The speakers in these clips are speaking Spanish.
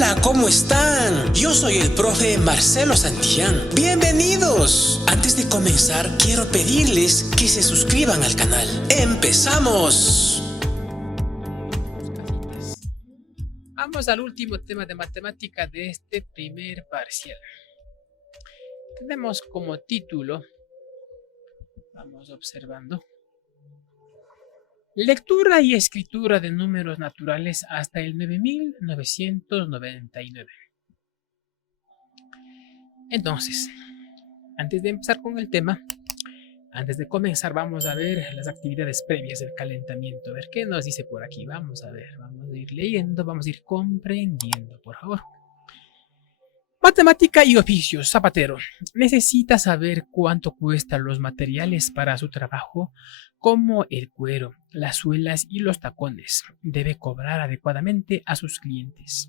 Hola, ¿cómo están? Yo soy el profe Marcelo Santillán. ¡Bienvenidos! Antes de comenzar, quiero pedirles que se suscriban al canal. ¡Empezamos! Vamos al último tema de matemática de este primer parcial. Tenemos como título, vamos observando, lectura y escritura de números naturales hasta el 9999. Entonces, antes de empezar con el tema, antes de comenzar vamos a ver las actividades previas del calentamiento. A ver qué nos dice por aquí. Vamos a ver, vamos a ir leyendo, vamos a ir comprendiendo, por favor. Matemática y oficios. Zapatero necesita saber cuánto cuestan los materiales para su trabajo, como el cuero, las suelas y los tacones. Debe cobrar adecuadamente a sus clientes.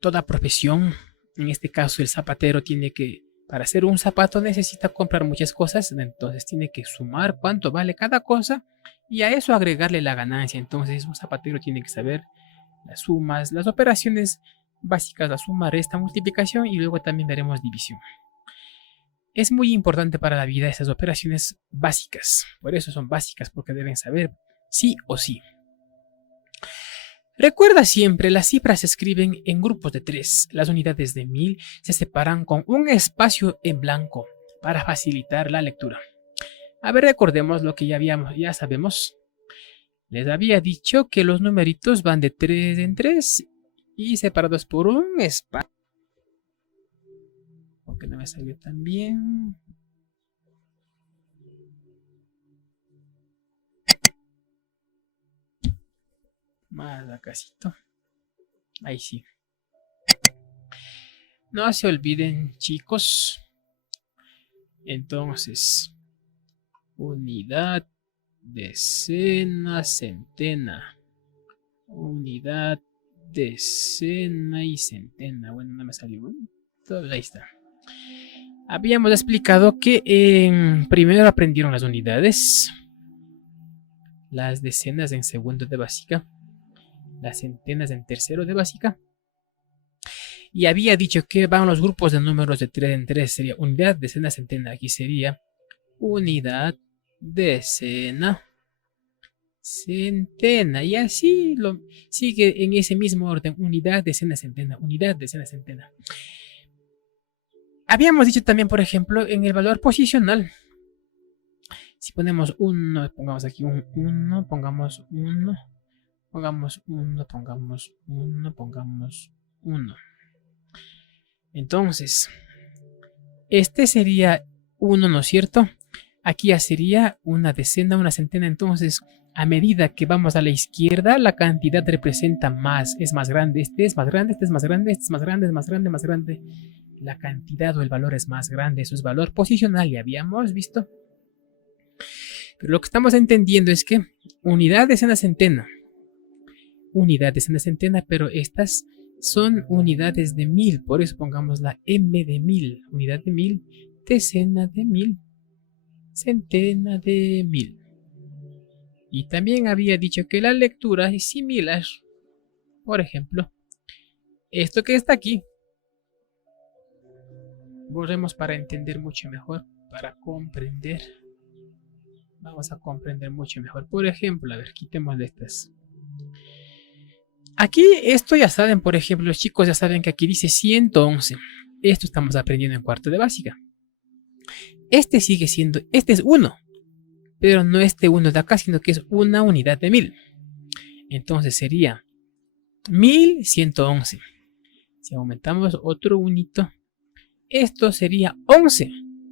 Toda profesión, en este caso el zapatero, tiene que, para hacer un zapato necesita comprar muchas cosas, entonces tiene que sumar cuánto vale cada cosa y a eso agregarle la ganancia. Entonces un zapatero tiene que saber las sumas, las operaciones básicas, la suma, resta, multiplicación y luego también veremos división. Es muy importante para la vida esas operaciones básicas, por eso son básicas, porque deben saber sí o sí. Recuerda siempre, las cifras se escriben en grupos de 3. Las unidades de 1000 se separan con un espacio en blanco para facilitar la lectura. A ver, recordemos lo que ya sabemos. Les había dicho que los numeritos van de 3 en 3 y separados por un espacio. Porque no me salió tan bien. Más acásito. Ahí sí. No se olviden, chicos. Entonces, unidad, decena, centena. Unidad, decena y centena. Bueno, no me salió. Entonces, ahí está. Habíamos explicado que primero aprendieron las unidades, las decenas en segundo de básica, las centenas en tercero de básica. Y había dicho que van los grupos de números de 3 en 3. Sería unidad, decena, centena. Aquí sería unidad, decena, centena. Y así lo sigue en ese mismo orden. Unidad, decena, centena. Unidad, decena, centena. Habíamos dicho también, por ejemplo, en el valor posicional. Si ponemos 1, pongamos aquí un 1, pongamos 1. Pongamos 1, pongamos 1, pongamos 1. Entonces, este sería 1, ¿no es cierto? Aquí ya sería una decena, una centena. Entonces, a medida que vamos a la izquierda, la cantidad representa más, es más grande. Este es más grande, este es más grande, este es más grande, es más grande, más grande. La cantidad o el valor es más grande. Eso es valor posicional, ya habíamos visto. Pero lo que estamos entendiendo es que unidad, decena, centena. Unidad, decena, centena, pero estas son unidades de 1000, por eso pongamos la M de 1000, unidad de 1000, decena de 1000, centena de 1000. Y también había dicho que la lectura es similar. Por ejemplo, esto que está aquí. Volvemos para entender mucho mejor, para comprender. Vamos a comprender mucho mejor. Por ejemplo, a ver, quitemos de estas. Aquí esto ya saben, por ejemplo, los chicos ya saben que aquí dice 111. Esto estamos aprendiendo en cuarto de básica. Este sigue siendo, este es 1, pero no este 1 de acá, sino que es una unidad de 1000. Entonces sería 1111. Si aumentamos otro unito, esto sería 11,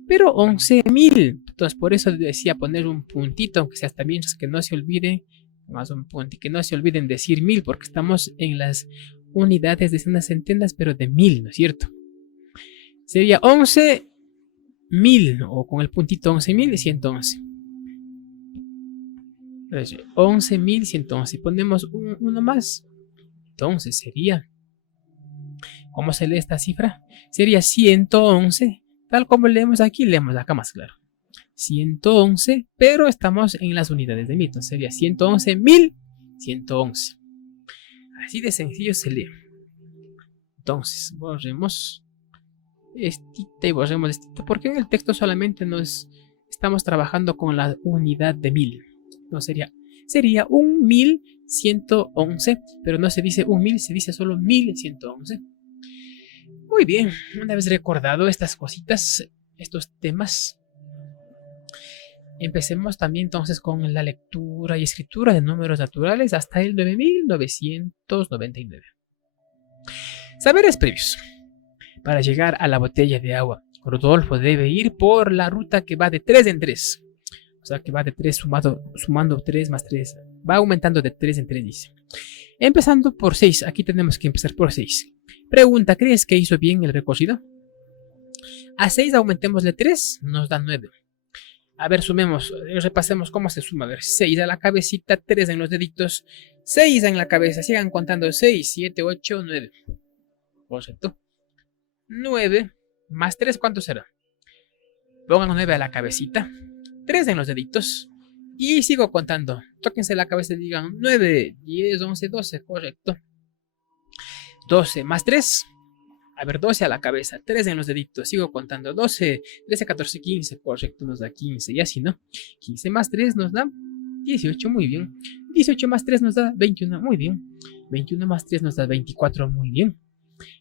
pero 11.000. Entonces por eso decía poner un puntito, aunque sea también que no se olviden. Más un punto y que no se olviden decir 1000 porque estamos en las unidades, decenas, centenas, pero de 1000, ¿no es cierto? Sería 11.000 o con el puntito 11.111. 11.111. Ponemos uno más. Entonces sería, ¿cómo se lee esta cifra? Sería 111, tal como leemos aquí, leemos acá más claro. 111, pero estamos en las unidades de 1000, entonces sería 111.111. Así de sencillo se lee. Entonces, borremos estita y borremos estita, porque en el texto solamente estamos trabajando con la unidad de 1000. Entonces sería 1111, pero no se dice 1000, se dice solo 1111. Muy bien, una vez recordado estas cositas, estos temas, empecemos también entonces con la lectura y escritura de números naturales hasta el 9999. Saberes previos. Para llegar a la botella de agua, Rodolfo debe ir por la ruta que va de 3 en 3. O sea, que va de 3 sumando 3 más 3. Va aumentando de 3 en 3, dice. Empezando por 6. Aquí tenemos que empezar por 6. Pregunta, ¿crees que hizo bien el recorrido? A 6 aumentémosle 3, nos da 9. A ver, sumemos, repasemos cómo se suma. A ver, 6 a la cabecita, 3 en los deditos, 6 en la cabeza. Sigan contando 6, 7, 8, 9. Correcto. 9 más 3, ¿cuánto será? Pongan 9 a la cabecita, 3 en los deditos y sigo contando. Tóquense la cabeza y digan 9, 10, 11, 12, correcto. 12 más 3, a ver, 12 a la cabeza, 3 en los deditos, sigo contando. 12, 13, 14, 15, correcto, nos da 15 y así, ¿no? 15 más 3 nos da 18, muy bien. 18 más 3 nos da 21, muy bien. 21 más 3 nos da 24, muy bien.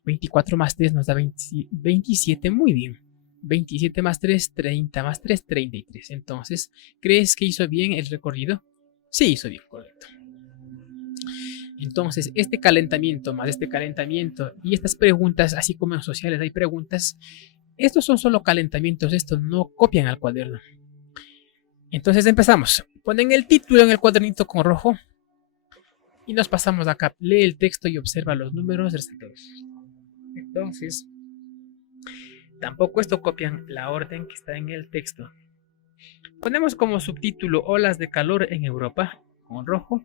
24 más 3 nos da 27, muy bien. 27 más 3, 30 más 3, 33. Entonces, ¿crees que hizo bien el recorrido? Sí, hizo bien, correcto. Entonces, este calentamiento más este calentamiento y estas preguntas, así como en sociales hay preguntas, estos son solo calentamientos, estos no copian al cuaderno. Entonces empezamos. Ponen el título en el cuadernito con rojo y nos pasamos acá. Lee el texto y observa los números resaltados. Entonces, tampoco esto copian la orden que está en el texto. Ponemos como subtítulo olas de calor en Europa con rojo.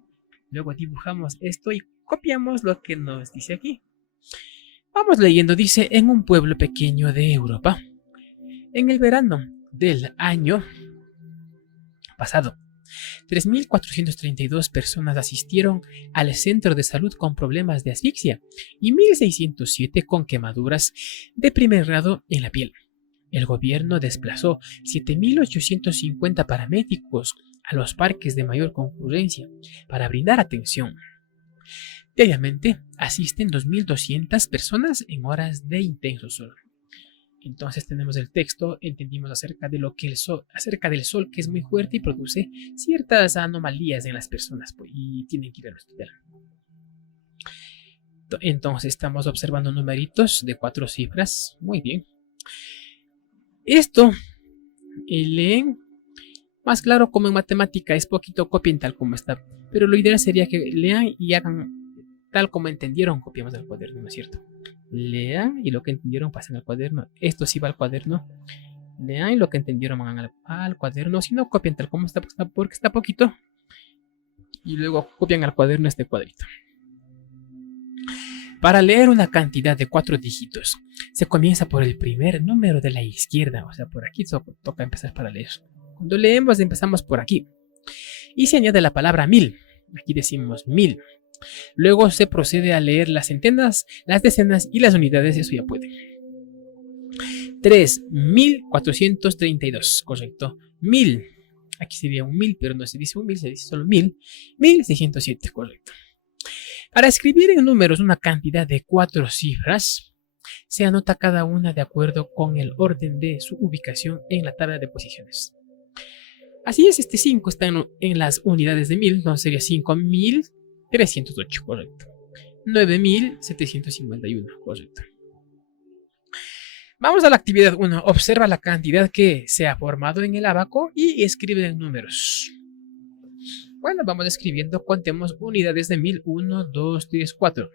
Luego dibujamos esto y copiamos lo que nos dice aquí. Vamos leyendo, dice, en un pueblo pequeño de Europa, en el verano del año pasado, 3.432 personas asistieron al centro de salud con problemas de asfixia y 1.607 con quemaduras de primer grado en la piel. El gobierno desplazó 7.850 paramédicos a los parques de mayor concurrencia para brindar atención. Diariamente asisten 2.200 personas en horas de intenso sol. Entonces tenemos el texto, entendimos acerca de lo que acerca del sol, que es muy fuerte y produce ciertas anomalías en las personas y tienen que ir al hospital. Entonces estamos observando numeritos de 4 cifras, muy bien. Esto leen más claro como en matemática, es poquito, copien tal como está, pero lo ideal sería que lean y hagan tal como entendieron, copiamos del cuaderno, ¿no es cierto? Lean y lo que entendieron pasen al cuaderno. Esto sí va al cuaderno. Lean y lo que entendieron van al cuaderno. Si no, copien tal como está porque está poquito. Y luego copian al cuaderno este cuadrito. Para leer una cantidad de 4 dígitos, se comienza por el primer número de la izquierda. O sea, por aquí toca empezar para leer. Cuando leemos empezamos por aquí. Y se añade la palabra 1000. Aquí decimos 1000. Luego se procede a leer las centenas, las decenas y las unidades, eso ya puede. 3.432, correcto. 1000, aquí sería un 1000, pero no se dice un 1000, se dice solo 1000. 1.607, correcto. Para escribir en números una cantidad de 4 cifras, se anota cada una de acuerdo con el orden de su ubicación en la tabla de posiciones. Así es, este 5 está en las unidades de 1000, entonces sería 5.308, correcto. 9.751, correcto. Vamos a la actividad 1. Observa la cantidad que se ha formado en el abaco y escribe en números. Bueno, vamos escribiendo, contemos unidades de 1000. 1, 2, 3, 4.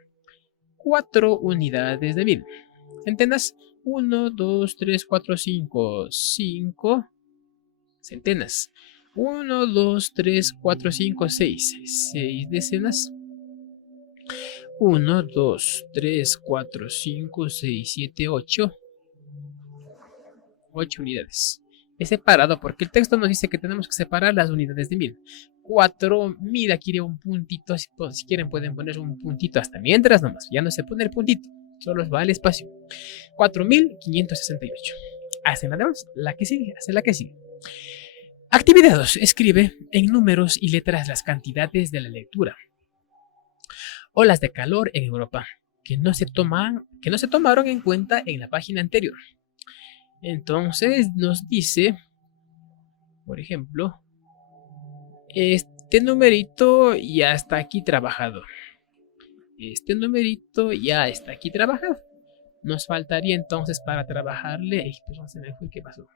4 unidades de 1000. Centenas. 1, 2, 3, 4, 5. 5 centenas. 1, 2, 3, 4, 5, 6. 6 decenas. 1, 2, 3, 4, 5, 6, 7, 8. 8 unidades. Es separado porque el texto nos dice que tenemos que separar las unidades de 1000. 4000, aquí iría un puntito. Si quieren pueden poner un puntito hasta mientras nomás. Ya no se pone el puntito. Solo va el espacio. 4568. Hacen la demás. La que sigue. Hace la que sigue. Actividad 2. Escribe en números y letras las cantidades de la lectura. Olas de calor en Europa que no se tomaron en cuenta en la página anterior. Entonces nos dice, por ejemplo, este numerito ya está aquí trabajado. Este numerito ya está aquí trabajado. Nos faltaría entonces para trabajarle, perdón, se me fue, ¿qué pasó?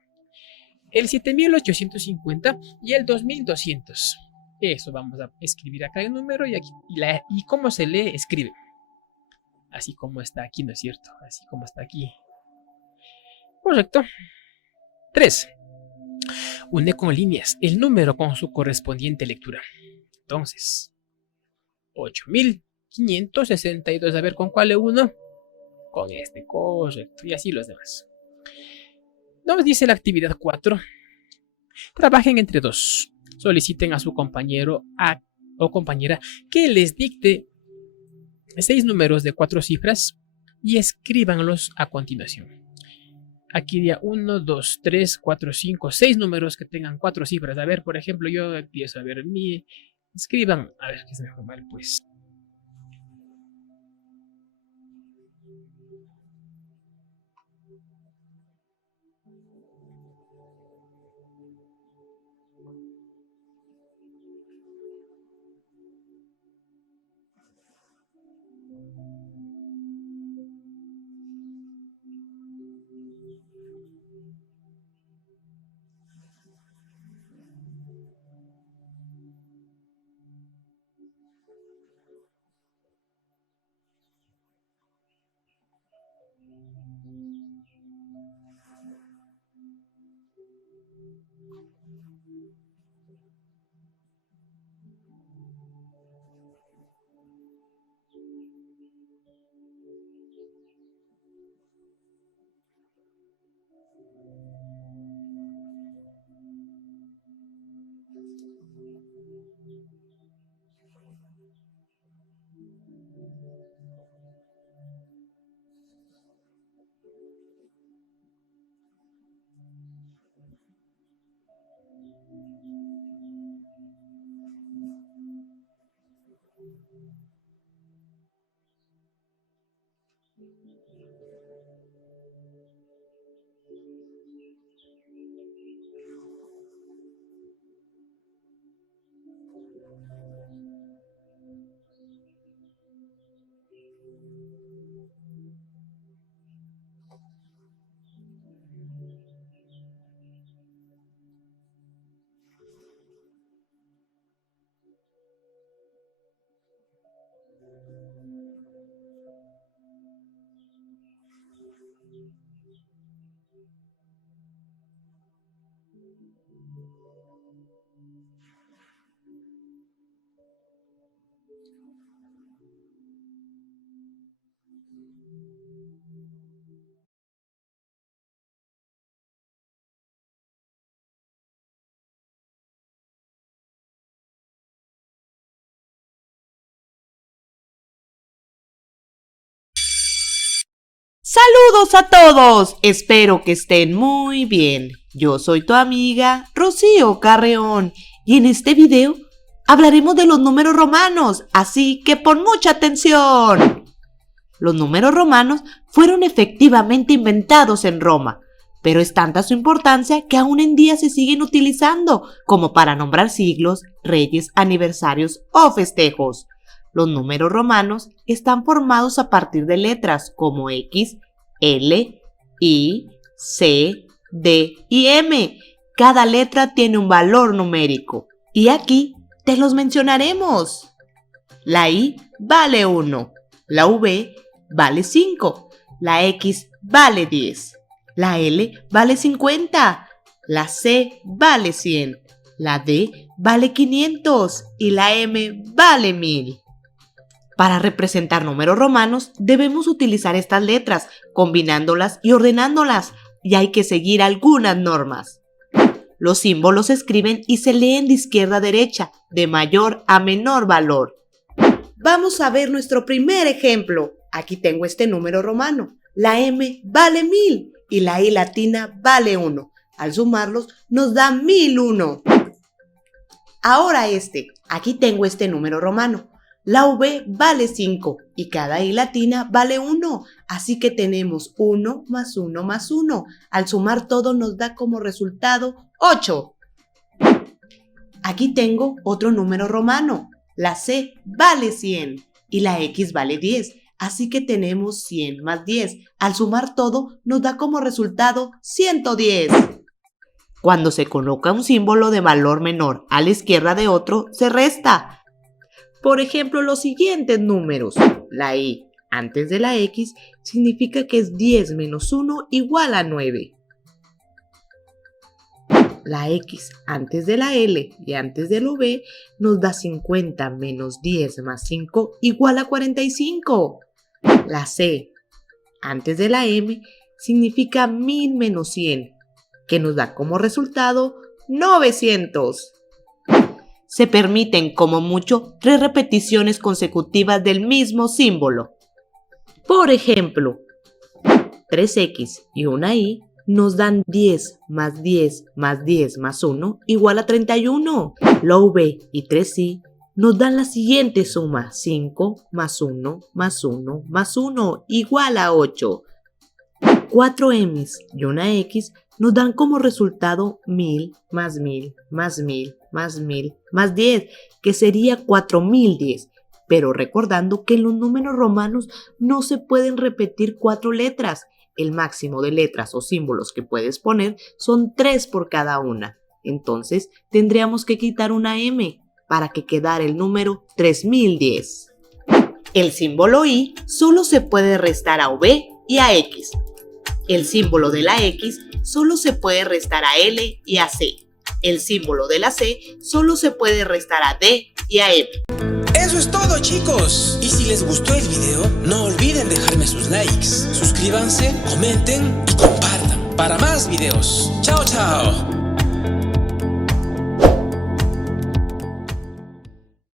El 7850 y el 2200. Eso vamos a escribir acá el número y aquí y cómo se lee, escribe. Así como está aquí, ¿no es cierto? Así como está aquí. Correcto. 3. Une con líneas el número con su correspondiente lectura. Entonces, 8562. A ver, ¿con cuál le uno? Con este, correcto. Y así los demás. Nos dice la actividad 4. Trabajen entre dos. Soliciten a su compañero o compañera que les dicte 6 números de 4 cifras y escríbanlos a continuación. Aquí diría 1, 2, 3, 4, 5, 6 números que tengan 4 cifras. A ver, por ejemplo, yo empiezo a ver escriban, a ver, que se me fue mal, pues. Saludos a todos, espero que estén muy bien. Yo soy tu amiga Rocío Carreón y en este video hablaremos de los números romanos, así que pon mucha atención. Los números romanos fueron efectivamente inventados en Roma, pero es tanta su importancia que aún en día se siguen utilizando como para nombrar siglos, reyes, aniversarios o festejos. Los números romanos están formados a partir de letras como X, L, I, C, D y M. Cada letra tiene un valor numérico y aquí te los mencionaremos. La I vale 1, la V vale 5, la X vale 10, la L vale 50, la C vale 100, la D vale 500 y la M vale 1000. Para representar números romanos debemos utilizar estas letras, combinándolas y ordenándolas, y hay que seguir algunas normas. Los símbolos se escriben y se leen de izquierda a derecha, de mayor a menor valor. Vamos a ver nuestro primer ejemplo. Aquí tengo este número romano. La M vale 1000 y la I latina vale 1. Al sumarlos nos da 1001. Ahora aquí tengo este número romano. La V vale 5 y cada I latina vale 1. Así que tenemos 1 más 1 más 1. Al sumar todo nos da como resultado 8. Aquí tengo otro número romano. La C vale 100 y la X vale 10. Así que tenemos 100 más 10. Al sumar todo nos da como resultado 110. Cuando se coloca un símbolo de valor menor a la izquierda de otro, se resta. Por ejemplo, los siguientes números. La I antes de la X significa que es 10 menos 1 igual a 9. La X antes de la L y antes de la V nos da 50 menos 10 más 5 igual a 45. La C antes de la M significa 1000 menos 100, que nos da como resultado 900. Se permiten como mucho 3 repeticiones consecutivas del mismo símbolo. Por ejemplo, 3X y una Y nos dan 10 más 10 más 10 más 1 igual a 31. La V y 3Y nos dan la siguiente suma: 5 más 1 más 1 más 1 igual a 8. 4M's y una X nos dan como resultado 1000 más 1000 más 1000 más 1000 más 10, que sería 4010. Pero recordando que en los números romanos no se pueden repetir 4 letras. El máximo de letras o símbolos que puedes poner son 3 por cada una. Entonces tendríamos que quitar una M para que quedara el número 3010. El símbolo I solo se puede restar a V y a X. El símbolo de la X solo se puede restar a L y a C. El símbolo de la C solo se puede restar a D y a M. Eso es todo, chicos. Y si les gustó el video, no olviden dejarme sus likes. Suscríbanse, comenten y compartan para más videos. Chao, chao.